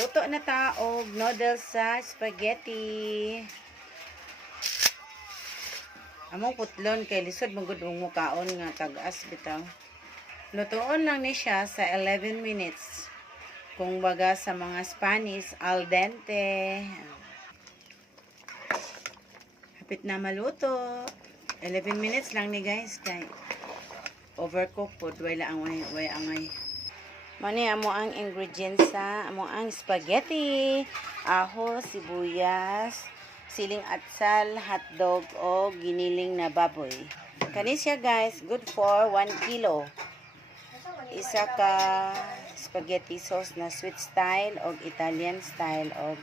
Luto na taog noodles sa spaghetti. Among putlon kay lisod magud ang mukaon nga tag-as bitaw. Lutoon lang ni siya sa 11 minutes. Kung baga sa mga Spanish, al dente. Hapit na maluto. 11 minutes lang ni guys kay overcook pod wala angay. Mani amo ang ingredients sa amo ang spaghetti, ahos, sibuyas, siling atsal, hotdog o giniling na baboy. Kani siya guys, good for 1 kilo. Isa ka spaghetti sauce na sweet style o Italian style o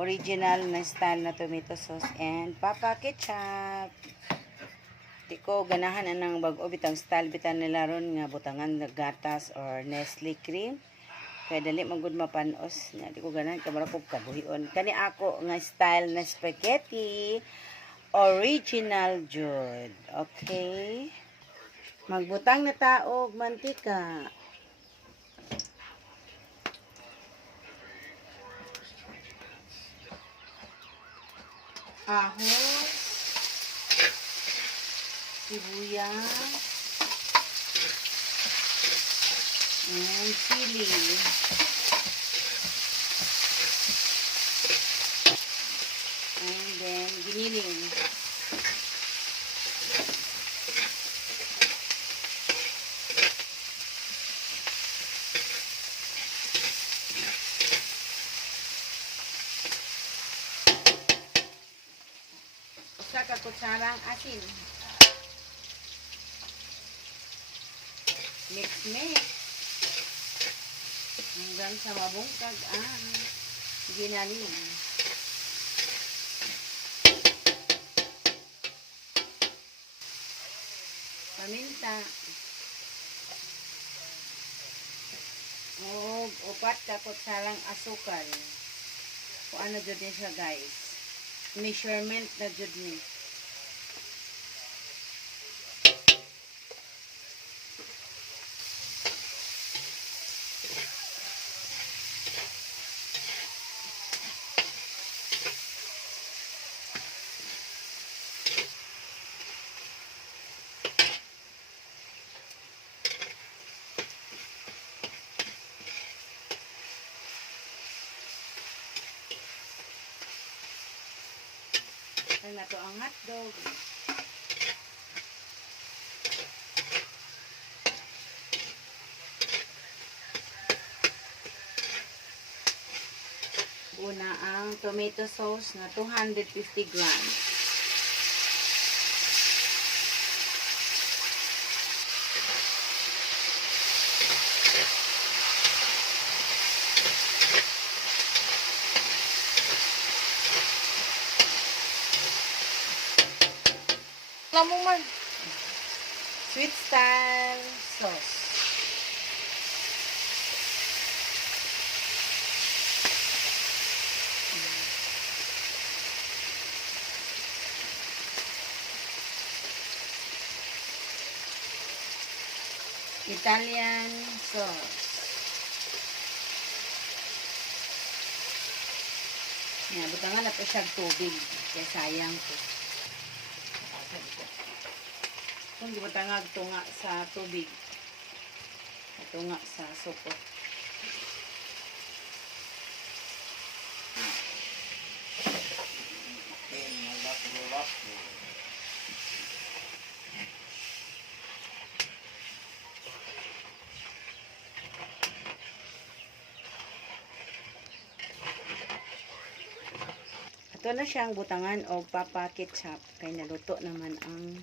original na style na tomato sauce and papa ketchup. Di ko ganahan anang bag-o bitang style bitan nila ron nga butangan na gatas or Nestle cream. Kaya dali magud mapanos nya di ko ganahan kamara ko kabuhion. Kani ako nga style na spaghetti original jud. Okay? Magbutang na taog mantika. Ahos, sibuyas, and chili. And then giniling. Isa ka kutsarang asin. Mix. Hanggang sa mabungkag ang ginaling. Paminta. O upat ka kutsarang asukal. Kung ano dyan din siya guys. Measurement na dyan ni. Ay na to ang hotdog. Una ang tomato sauce na 250 grams. Lamong man. Sweet style sauce. Italian sauce. Yan, butangan na po siya tubig. Kaya sayang po. Kung di butangag tunga sa tubig. Tunga sa supot. Ito na siyang butangan o papa ketchup. Kaya naluto naman ang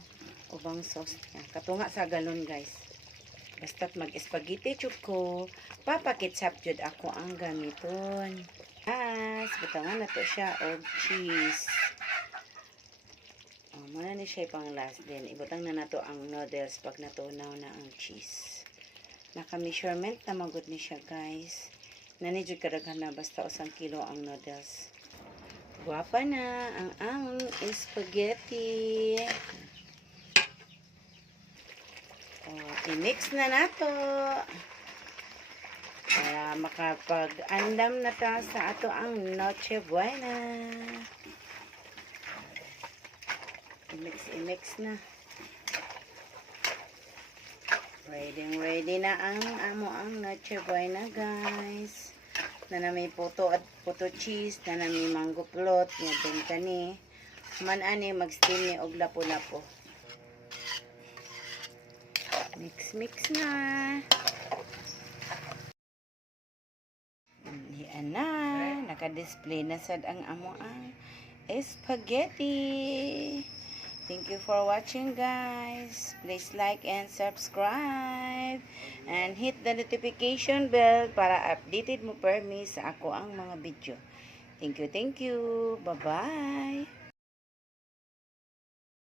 ubang sauce niya. Katunga sa galon guys. Basta't mag-spaghetti chuko. Papa ketchup jud ako ang gamiton. Butangan na to siya o cheese. Muna ni siya pang last din. Ibutang na nato ang noodles pag natunaw na ang cheese. Naka-measurement na magod ni siya guys. Nanidyo kadaghan na basta 1 kilo ang noodles. Guwapa na ang spaghetti. I-mix na nato. para makapag-andam na ta sa ato ang Noche Buena. I-mix na. Ready na ang Noche Buena, guys. Na may puto at puto cheese, na may mango plot, nga benta ni. Man ani mag-steam ni og lapo-lapo. Mix na. Yan na. Naka-display na sad ang ang spaghetti. Thank you for watching, guys. Please like and subscribe. And hit the notification bell para updated mo permi sa ako ang mga video. Thank you. Bye-bye.